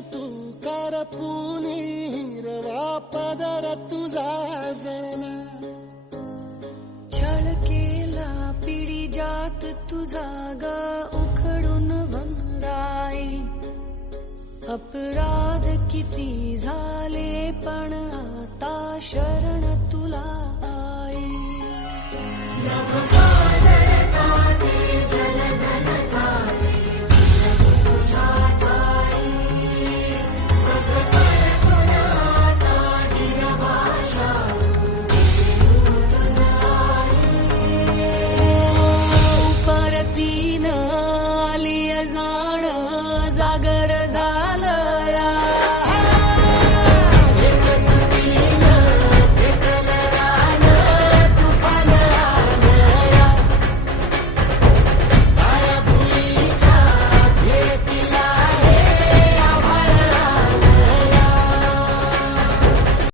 तू करपुनी हिरवा पदर तुझा जळला. छळ केला पिढी जात तुझा ग उखडून वंगाई. अपराध किती झाले पण आता शरण तुला